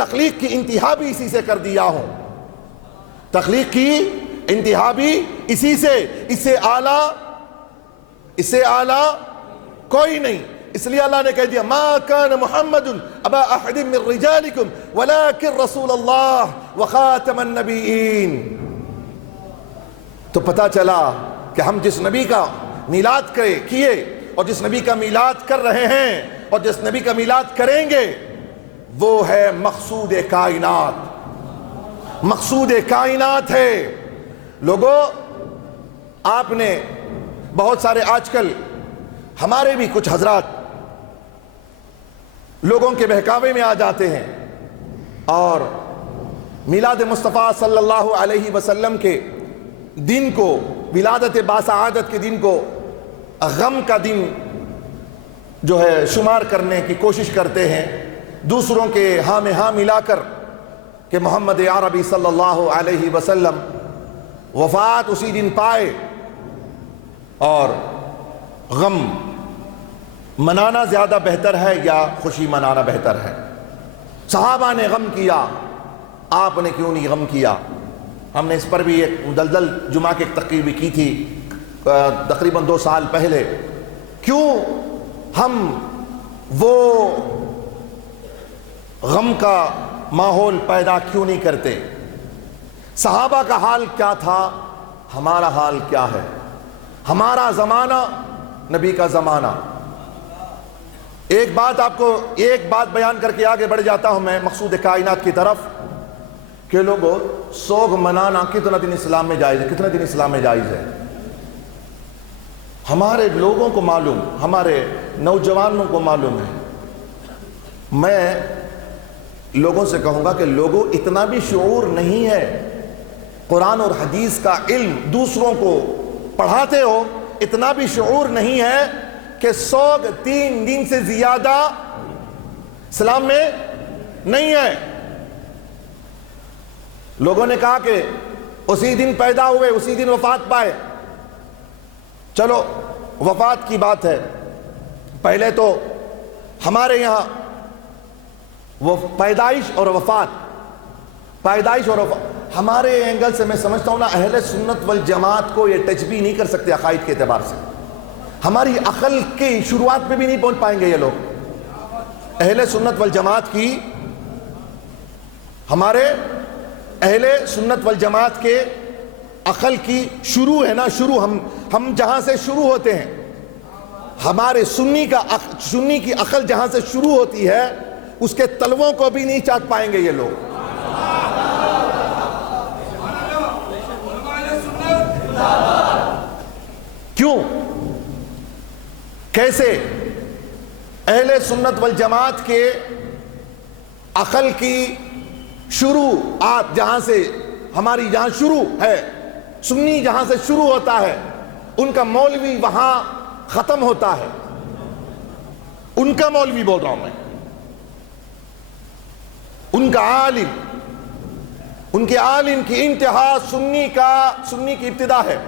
تخلیق کی انتہا بھی اسی سے کر دیا ہوں، تخلیق کی انتہا بھی اسی سے، اس سے اعلیٰ کوئی نہیں۔ اس لیے اللہ نے کہہ دیا ما کان محمد ابا احد من رجالکم ولکن رسول اللہ وخاتم النبیین۔ تو پتہ چلا کہ ہم جس نبی کا میلاد کیے اور جس نبی کا میلاد کر رہے ہیں اور جس نبی کا میلاد کریں گے وہ ہے مقصود کائنات، مقصود کائنات ہے۔ لوگوں، آپ نے بہت سارے آج کل ہمارے بھی کچھ حضرات لوگوں کے بہکاوے میں آ جاتے ہیں اور میلاد مصطفیٰ صلی اللہ علیہ وسلم کے دن کو، ولادت باسعادت کے دن کو غم کا دن جو ہے شمار کرنے کی کوشش کرتے ہیں، دوسروں کے ہاں میں ہاں ملا کر کہ محمد عربی صلی اللہ علیہ وسلم وفات اسی دن پائے، اور غم منانا زیادہ بہتر ہے یا خوشی منانا بہتر ہے؟ صحابہ نے غم کیا، آپ نے کیوں نہیں غم کیا؟ ہم نے اس پر بھی ایک مدلدل جمعہ کی ایک تقریر بھی کی تھی تقریباً 2 سال پہلے۔ کیوں ہم وہ غم کا ماحول پیدا کیوں نہیں کرتے؟ صحابہ کا حال کیا تھا، ہمارا حال کیا ہے؟ ہمارا زمانہ نبی کا زمانہ۔ ایک بات بیان کر کے آگے بڑھ جاتا ہوں میں مقصود کائنات کی طرف، کہ لوگوں سوگ منانا کتنا دن اسلام میں جائز ہے، کتنے دن اسلام میں جائز ہے؟ ہمارے لوگوں کو معلوم، ہمارے نوجوانوں کو معلوم ہے۔ میں لوگوں سے کہوں گا کہ لوگوں اتنا بھی شعور نہیں ہے، قرآن اور حدیث کا علم دوسروں کو پڑھاتے ہو، اتنا بھی شعور نہیں ہے کہ سوگ 3 دن سے زیادہ اسلام میں نہیں ہے۔ لوگوں نے کہا کہ اسی دن پیدا ہوئے اسی دن وفات پائے۔ چلو وفات کی بات ہے، پہلے تو ہمارے یہاں وہ پیدائش اور وفات ہمارے اینگل سے میں سمجھتا ہوں نا، اہل سنت والجماعت کو یہ ٹچ بھی نہیں کر سکتے عقائد کے اعتبار سے، ہماری عقل کی شروعات پہ بھی نہیں پہنچ پائیں گے یہ لوگ۔ اہل سنت والجماعت کی، ہمارے اہل سنت والجماعت کے عقل کی شروع ہے نا، ہم جہاں سے شروع ہوتے ہیں، ہمارے سنی کی عقل جہاں سے شروع ہوتی ہے اس کے تلووں کو بھی نہیں چاٹ پائیں گے یہ لوگ۔ کیوں؟ کیسے؟ اہل سنت والجماعت کے عقل کی شروعات جہاں سے ہماری جہاں شروع ہے، سنی جہاں سے شروع ہوتا ہے، ان کا مولوی وہاں ختم ہوتا ہے۔ ان کا مولوی بول رہا ہوں میں، ان کا عالم، ان کے عالم کی انتہا سنی کی ابتدا ہے۔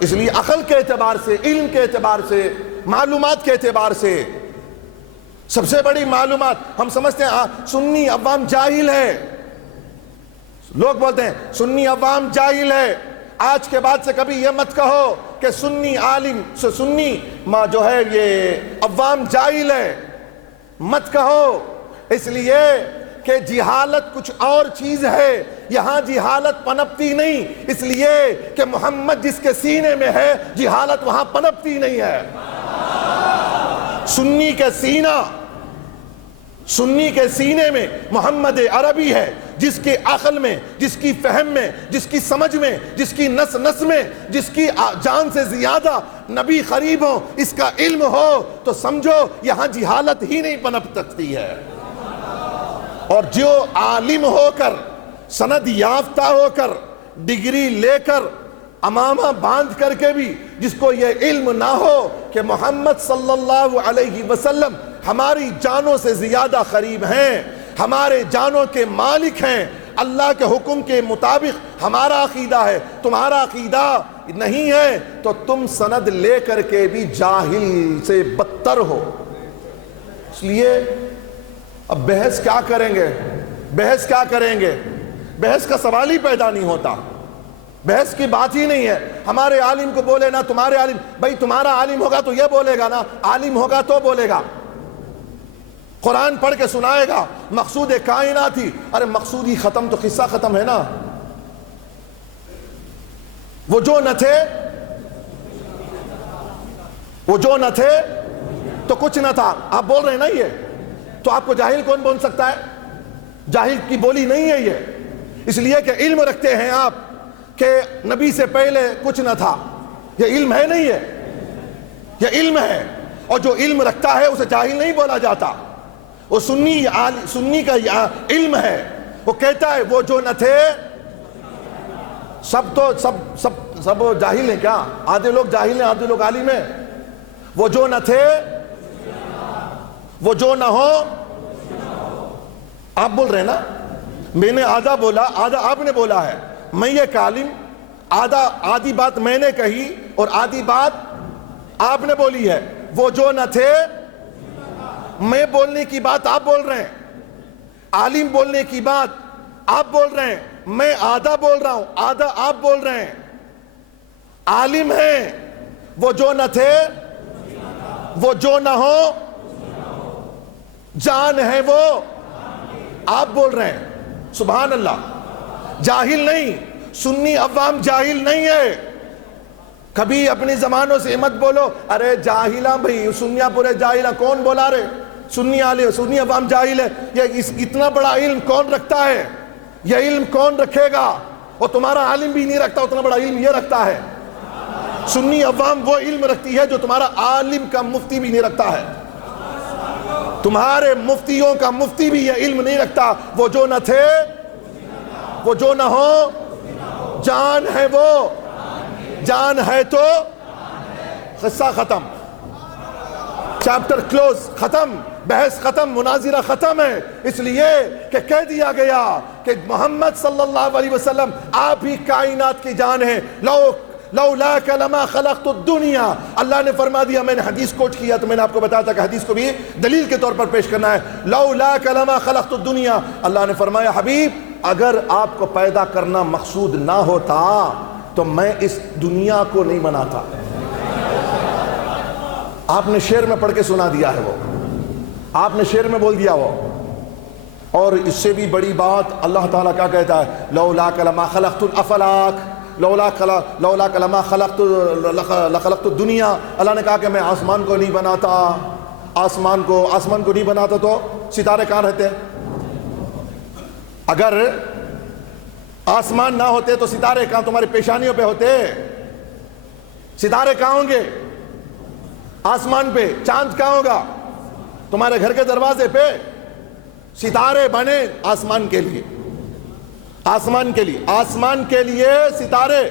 اس لیے عقل کے اعتبار سے، علم کے اعتبار سے، معلومات کے اعتبار سے سب سے بڑی معلومات ہم سمجھتے ہیں سنی عوام جاہل ہے، لوگ بولتے ہیں سنی عوام جاہل ہے۔ آج کے بعد سے کبھی یہ مت کہو کہ سنی عالم سنی جو ہے یہ عوام جاہل ہے، مت کہو، اس لیے کہ جہالت کچھ اور چیز ہے، یہاں جہالت پنپتی نہیں، اس لیے کہ محمد جس کے سینے میں ہے جہالت وہاں پنپتی نہیں ہے۔ سنی کے سینے میں محمد عربی ہے، جس کے عقل میں، جس کی فہم میں، جس کی سمجھ میں، جس کی نس نس میں، جس کی جان سے زیادہ نبی قریب ہو، اس کا علم ہو تو سمجھو یہاں جہالت ہی نہیں پنپ سکتی ہے۔ اور جو عالم ہو کر، سند یافتہ ہو کر، ڈگری لے کر، امامہ باندھ کر کے بھی جس کو یہ علم نہ ہو کہ محمد صلی اللہ علیہ وسلم ہماری جانوں سے زیادہ قریب ہیں، ہمارے جانوں کے مالک ہیں، اللہ کے حکم کے مطابق ہمارا عقیدہ ہے، تمہارا عقیدہ نہیں ہے، تو تم سند لے کر کے بھی جاہل سے بدتر ہو۔ اس لیے اب بحث کیا کریں گے؟ بحث کیا کریں گے؟ بحث کا سوال ہی پیدا نہیں ہوتا، بحث کی بات ہی نہیں ہے۔ ہمارے عالم کو بولے نا تمہارے عالم، بھائی تمہارا عالم ہوگا تو یہ بولے گا نا، عالم ہوگا تو بولے گا، قرآن پڑھ کے سنائے گا، مقصود کائنات ہی، ارے مقصود ہی ختم تو قصہ ختم ہے نا۔ وہ جو نہ تھے، وہ جو نہ تھے تو کچھ نہ تھا، آپ بول رہے ہیں نا یہ، تو آپ کو جاہل کون بول سکتا ہے؟ جاہل کی بولی نہیں ہے یہ، اس لیے کہ علم رکھتے ہیں آپ کہ نبی سے پہلے کچھ نہ تھا، یہ علم ہے نہیں ہے، یہ علم ہے، اور جو علم رکھتا ہے اسے جاہل نہیں بولا جاتا، وہ سنی کا علم ہے، وہ کہتا ہے وہ جو نہ تھے، سب جاہل ہیں کیا؟ آدھے لوگ جاہل ہیں، آدھے لوگ عالم ہیں۔ وہ جو نہ تھے، وہ جو نہ ہو، آپ بول رہے ہیں نا، میں نے آدھا بولا، آدھا آپ نے بولا ہے، میں یہ عالم، آدھی بات میں نے کہی اور آدھی بات آپ نے بولی ہے۔ وہ جو نہ تھے، میں بولنے کی بات آپ بول رہے ہیں، عالم بولنے کی بات آپ بول رہے ہیں، میں آدھا بول رہا ہوں، آدھا آپ بول رہے ہیں۔ عالم ہیں، وہ جو نہ تھے، وہ جو نہ ہو، جان ہے وہ آپ بول رہے ہیں، سبحان اللہ۔ جاہل نہیں، سنی عوام جاہل نہیں ہے، کبھی اپنی زمانوں سے مت بولو ارے جاہلہ، بھئی سنیا پورے جاہلہ، کون بولا رہے؟ سنی عوام جاہل ہے، یہ اتنا بڑا علم کون رکھتا ہے؟ یہ علم کون رکھے گا؟ اور تمہارا عالم بھی نہیں رکھتا، اتنا بڑا علم یہ رکھتا ہے۔ سنی عوام وہ علم رکھتی ہے جو تمہارا عالم کا مفتی بھی نہیں رکھتا ہے، تمہارے مفتیوں کا مفتی بھی یہ علم نہیں رکھتا۔ وہ جو نہ تھے، وہ جو نہ ہو، جان ہے وہ، جان ہے تو قصہ ختم، چیپٹر کلوز، ختم، بحث ختم، مناظرہ ختم ہے، اس لیے کہ کہہ دیا گیا کہ محمد صلی اللہ علیہ وسلم آپ ہی کائنات کی جان ہیں۔ لولاک لما خلقت الدنیا، اللہ نے فرما دیا، میں نے حدیث کوٹ کیا تو میں نے آپ کو بتایا تھا کہ حدیث کو بھی دلیل کے طور پر پیش کرنا ہے۔ لولاک لما خلقت الدنیا، اللہ نے فرمایا حبیب اگر آپ کو پیدا کرنا مقصود نہ ہوتا تو میں اس دنیا کو نہیں بناتا۔ آپ نے شعر میں پڑھ کے سنا دیا ہے، وہ آپ نے شعر میں بول دیا وہ، اور اس سے بھی بڑی بات اللہ تعالیٰ کیا کہتا ہے؟ لولاک لما خلقت الافلاک، لولاک لما خلقت الدنیا، اللہ نے کہا کہ میں آسمان کو نہیں بناتا، آسمان کو نہیں بناتا تو ستارے کہاں رہتے؟ اگر آسمان نہ ہوتے تو ستارے کہاں تمہاری پیشانیوں پہ ہوتے؟ ستارے کہاں ہوں گے؟ آسمان پہ۔ چاند کہاں ہوگا؟ تمہارے گھر کے دروازے پہ۔ ستارے بنے آسمان کے لیے، آسمان کے لیے، آسمان کے لیے ستارے،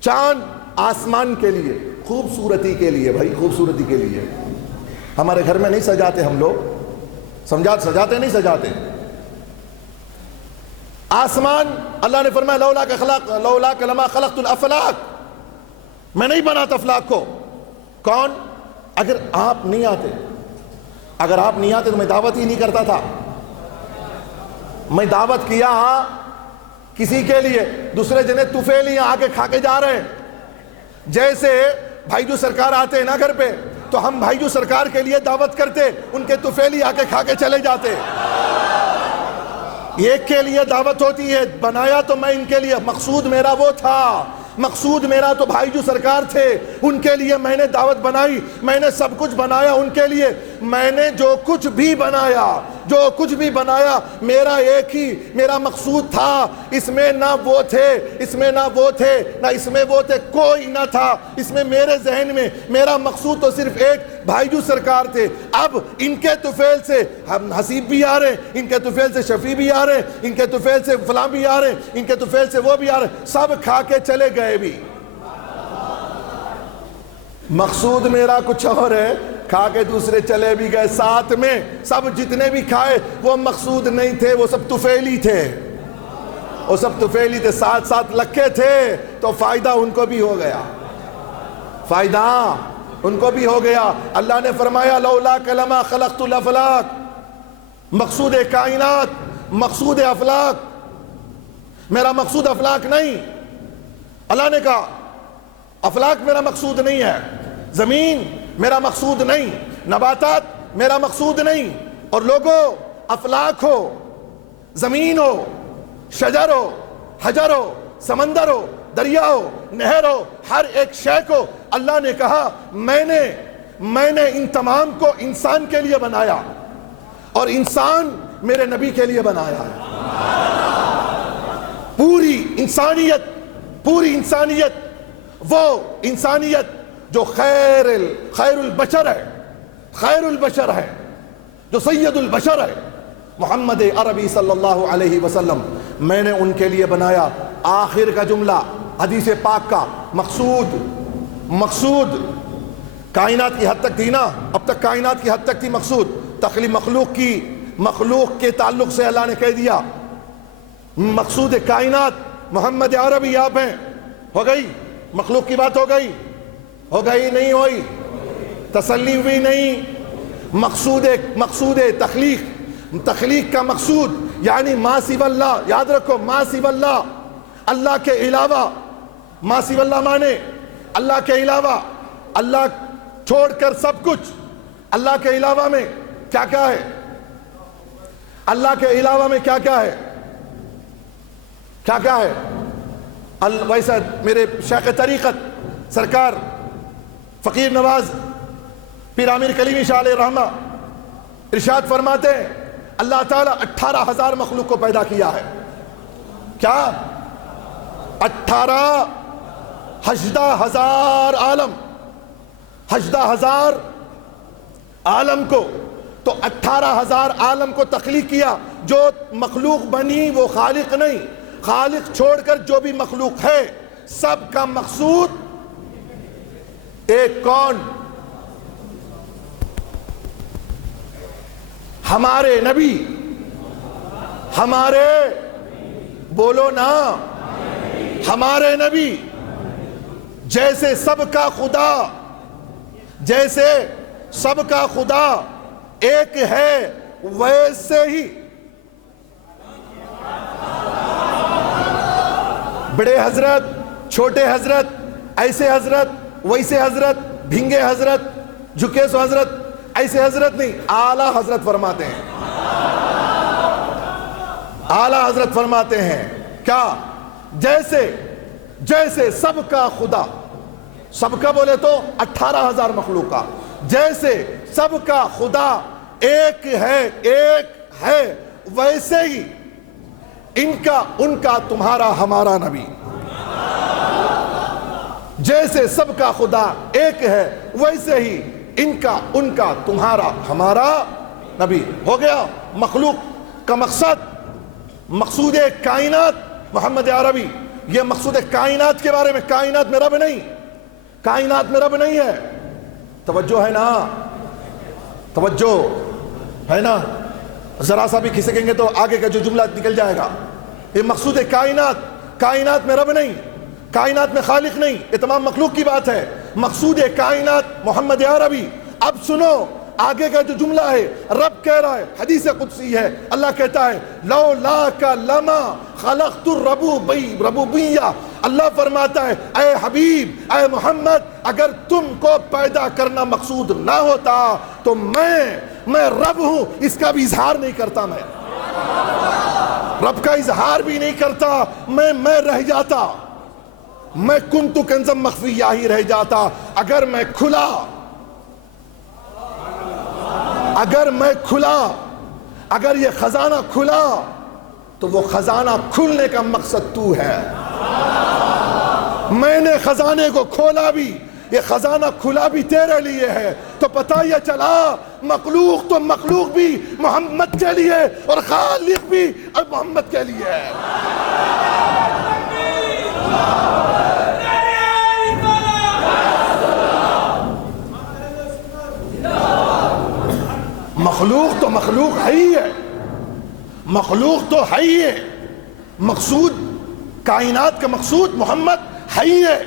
چاند آسمان کے لیے، خوبصورتی کے لیے، بھائی خوبصورتی کے لیے۔ ہمارے گھر میں نہیں سجاتے ہم لوگ، سجاتے نہیں سجاتے۔ آسمان اللہ نے فرمایا لولاک لما خلقت الافلاک، میں نہیں بناتا افلاک کو۔ کون؟ اگر آپ نہیں آتے تو میں دعوت ہی نہیں کرتا تھا۔ میں دعوت کیا کسی کے لیے، دوسرے جنے طفیلیاں آ کے کھا کے جا رہے ہیں۔ جیسے بھائی جو سرکار آتے ہیں نا گھر پہ، تو ہم بھائی جو سرکار کے لیے دعوت کرتے، ان کے طفیلی آ کے کھا کے چلے جاتے۔ ایک کے لیے دعوت ہوتی ہے، بنایا تو میں ان کے لیے، مقصود میرا وہ تھا، مقصود میرا تو بھائی جو سرکار تھے، ان کے لیے میں نے دعوت بنائی، میں نے سب کچھ بنایا ان کے لیے۔ میں نے جو کچھ بھی بنایا میرا ایک ہی میرا مقصود تھا، اس میں نہ وہ تھے، اس میں نہ وہ تھے، نہ اس میں وہ تھے، کوئی نہ تھا اس میں۔ میرے ذہن میں میرا مقصود تو صرف ایک بھائی جو سرکار تھے۔ اب ان کے طفیل سے ہم حسیب بھی آ رہے ہیں، ان کے طفیل سے شفیع بھی آ رہے ہیں، ان کے طفیل سے فلاں بھی آ رہے ہیں، ان کے طفیل سے وہ بھی آ رہے ہیں، سب کھا کے چلے گئے بھی۔ مقصود میرا کچھ اور ہے، کھا کے دوسرے چلے بھی گئے ساتھ میں۔ سب جتنے بھی کھائے وہ مقصود نہیں تھے، وہ سب طفیلی تھے، وہ سب طفیلی تھے، ساتھ ساتھ لکھے تھے، تو فائدہ ان کو بھی ہو گیا، فائدہ ان کو بھی ہو گیا۔ اللہ نے فرمایا لولاک لما خلقت الافلاک، مقصود کائنات، مقصود افلاک. میرا مقصود افلاک نہیں. اللہ نے کہا افلاک میرا مقصود نہیں ہے، زمین میرا مقصود نہیں، نباتات میرا مقصود نہیں. اور لوگوں، افلاک ہو، زمین ہو، شجر ہو، حجر ہو، سمندر ہو، دریا ہو، نہر ہو، ہر ایک شے کو اللہ نے کہا میں نے ان تمام کو انسان کے لیے بنایا، اور انسان میرے نبی کے لیے بنایا ہے. پوری انسانیت وہ انسانیت جو خیر البشر ہے، جو سید البشر ہے، محمد عربی صلی اللہ علیہ وسلم، میں نے ان کے لیے بنایا. آخر کا جملہ حدیث پاک کا مقصود کائنات کی حد تک تھی نا. اب تک کائنات کی حد تک تھی مقصود. تخلیق مخلوق کے تعلق سے اللہ نے کہہ دیا مقصود کائنات محمد عربی آپ ہیں. ہو گئی مخلوق کی بات؟ ہو گئی نہیں ہوئی؟ تسلی ہوئی نہیں؟ مقصود تخلیق کا مقصود یعنی ما سوی اللہ. یاد رکھو، ما سوی اللہ، اللہ کے علاوہ. ما سوی اللہ مانے اللہ کے علاوہ، اللہ چھوڑ کر سب کچھ. اللہ کے علاوہ میں کیا کیا ہے؟ اللہ کے علاوہ میں کیا کیا ہے؟ ویسا میرے شیخ طریقت سرکار فقیر نواز پیر عامر کلیمی شاہ علیہ الرحمہ ارشاد فرماتے ہیں اللہ تعالیٰ 18,000 مخلوق کو پیدا کیا ہے. کیا؟ 18,000 عالم کو. تو 18,000 عالم کو تخلیق کیا. جو مخلوق بنی وہ خالق نہیں، خالق چھوڑ کر جو بھی مخلوق ہے سب کا مقصود ایک کون؟ ہمارے نبی. بولو نا، ہمارے نبی. جیسے سب کا خدا ایک ہے ویسے ہی بڑے حضرت، چھوٹے حضرت، ایسے حضرت، ویسے حضرت، بھنگے حضرت، جھکے سو حضرت، ایسے حضرت نہیں، اعلیٰ حضرت فرماتے ہیں. اعلیٰ حضرت فرماتے ہیں کیا؟ جیسے سب کا خدا، سب کا بولے تو 18,000 مخلوق کا، جیسے سب کا خدا ایک ہے ویسے ہی ان کا تمہارا ہمارا نبی. جیسے سب کا خدا ایک ہے ویسے ہی ان کا تمہارا ہمارا نبی. ہو گیا مخلوق کا مقصود کائنات محمد عربی. یہ مقصود کائنات کے بارے میں. کائنات میں رب نہیں ہے. توجہ ہے نا؟ ذرا سا بھی کھسکیں گے تو آگے کا جو جملہ نکل جائے گا. یہ مقصود کائنات میں رب نہیں، کائنات میں خالق نہیں. یہ تمام مخلوق کی بات ہے. مقصود کائنات محمد عربی. اب سنو آگے کا جو جملہ ہے، رب کہہ رہا ہے، حدیث قدسی ہے. اللہ کہتا ہے لولاک لما خلقت الربوبیہ. اللہ فرماتا ہے اے حبیب، اے محمد، اگر تم کو پیدا کرنا مقصود نہ ہوتا تو میں رب ہوں اس کا بھی اظہار نہیں کرتا. میں رب کا اظہار بھی نہیں کرتا. میں رہ جاتا. میں کنت کنزا مخفیہ ہی رہ جاتا. اگر میں کھلا، اگر یہ خزانہ کھلا تو وہ خزانہ کھلنے کا مقصد تو ہے. میں نے خزانے کو کھولا بھی، یہ خزانہ کھلا بھی تیرے لیے ہے. تو پتہ یہ چلا مخلوق بھی محمد کے لیے اور خالق بھی محمد کے لیے ہے. مخلوق ہے ہی ہے. مخلوق تو ہے ہی ہے. مقصود کائنات کا مقصود محمد ہے ہی ہے.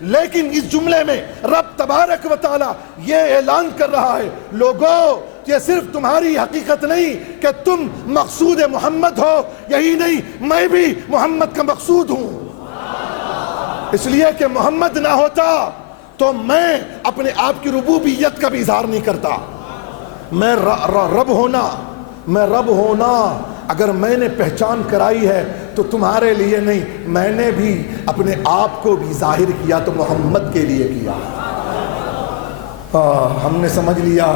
لیکن اس جملے میں رب تبارک و تعالیٰ یہ اعلان کر رہا ہے، لوگوں یہ صرف تمہاری حقیقت نہیں کہ تم مقصود محمد ہو، یہی نہیں میں بھی محمد کا مقصود ہوں، اس لیے کہ محمد نہ ہوتا تو میں اپنے آپ کی ربوبیت کا بھی اظہار نہیں کرتا۔ میں رب ہونا اگر میں نے پہچان کرائی ہے تو تمہارے لیے نہیں، میں نے بھی اپنے آپ کو بھی ظاہر کیا تو محمد کے لیے کیا۔ ہم نے سمجھ لیا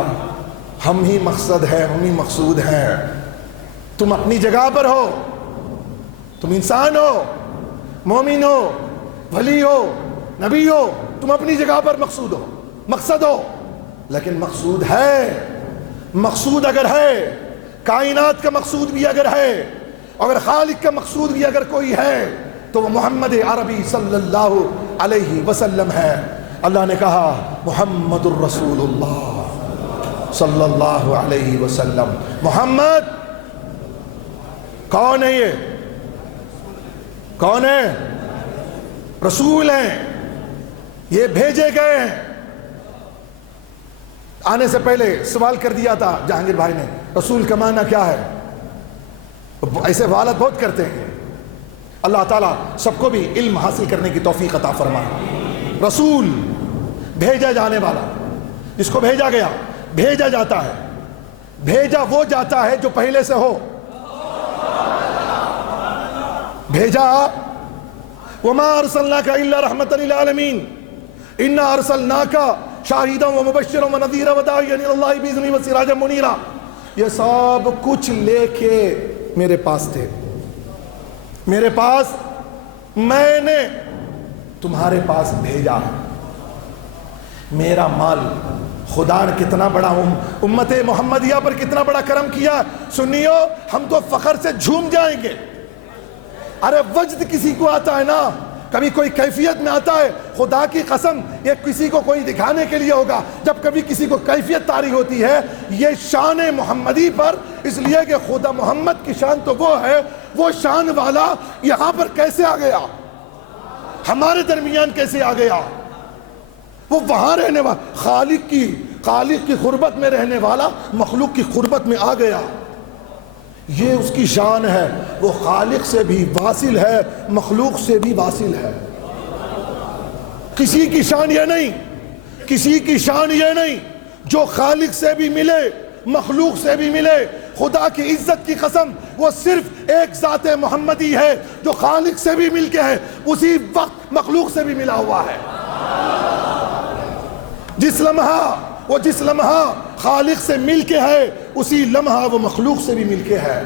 ہم ہی مقصد ہے، ہم ہی مقصود ہیں۔ تم اپنی جگہ پر ہو، تم انسان ہو، مومن ہو، ولی ہو، نبی ہو، تم اپنی جگہ پر مقصود ہو، مقصد ہو، لیکن مقصود ہے، مقصود اگر ہے، کائنات کا مقصود بھی اگر ہے، اگر خالق کا مقصود بھی اگر کوئی ہے تو وہ محمد عربی صلی اللہ علیہ وسلم ہے۔ اللہ نے کہا محمد الرسول اللہ صلی اللہ علیہ وسلم۔ محمد کون ہے؟ یہ کون ہے؟ رسول ہیں، یہ بھیجے گئے ہیں۔ آنے سے پہلے سوال کر دیا تھا جہانگیر بھائی نے، رسول کا معنی کیا ہے؟ ایسے والد بہت کرتے ہیں۔ اللہ تعالیٰ سب کو بھی علم حاصل کرنے کی توفیق عطا فرمائے۔ رسول بھیجا جانے والا، جس کو بھیجا گیا، بھیجا جاتا ہے، بھیجا وہ جاتا ہے جو پہلے سے ہو۔ بھیجا وما ارسلناک الا رحمۃ للعالمین انا ارسلناک شاہدا ومبشرا ونذیرا وداعیا الی اللہ باذنہ وسراجا منیرا، یہ سب کچھ لے کے میرے پاس تھے، میرے پاس، میں نے تمہارے پاس بھیجا۔ میرا مال، خدا نے کتنا بڑا امت محمدیہ پر کتنا بڑا کرم کیا۔ سنیو ہم تو فخر سے جھوم جائیں گے۔ ارے وجد کسی کو آتا ہے نا، کبھی کوئی کیفیت میں آتا ہے، خدا کی قسم یہ کسی کو کوئی دکھانے کے لیے ہوگا، جب کبھی کسی کو کیفیت طاری ہوتی ہے یہ شان محمدی پر، اس لیے کہ خدا محمد کی شان تو وہ ہے، وہ شان والا یہاں پر کیسے آ گیا، ہمارے درمیان کیسے آ گیا؟ وہ وہاں رہنے والا، خالق کی قربت میں رہنے والا مخلوق کی قربت میں آ گیا، یہ اس کی شان ہے۔ وہ خالق سے بھی واصل ہے، مخلوق سے بھی واصل ہے۔ کسی کی شان یہ نہیں، کسی کی شان یہ نہیں جو خالق سے بھی ملے، مخلوق سے بھی ملے۔ خدا کی عزت کی قسم وہ صرف ایک ذات محمدی ہے جو خالق سے بھی مل کے ہے، اسی وقت مخلوق سے بھی ملا ہوا ہے۔ جس لمحہ خالق سے مل کے ہے، اسی لمحہ وہ مخلوق سے بھی مل کے ہے۔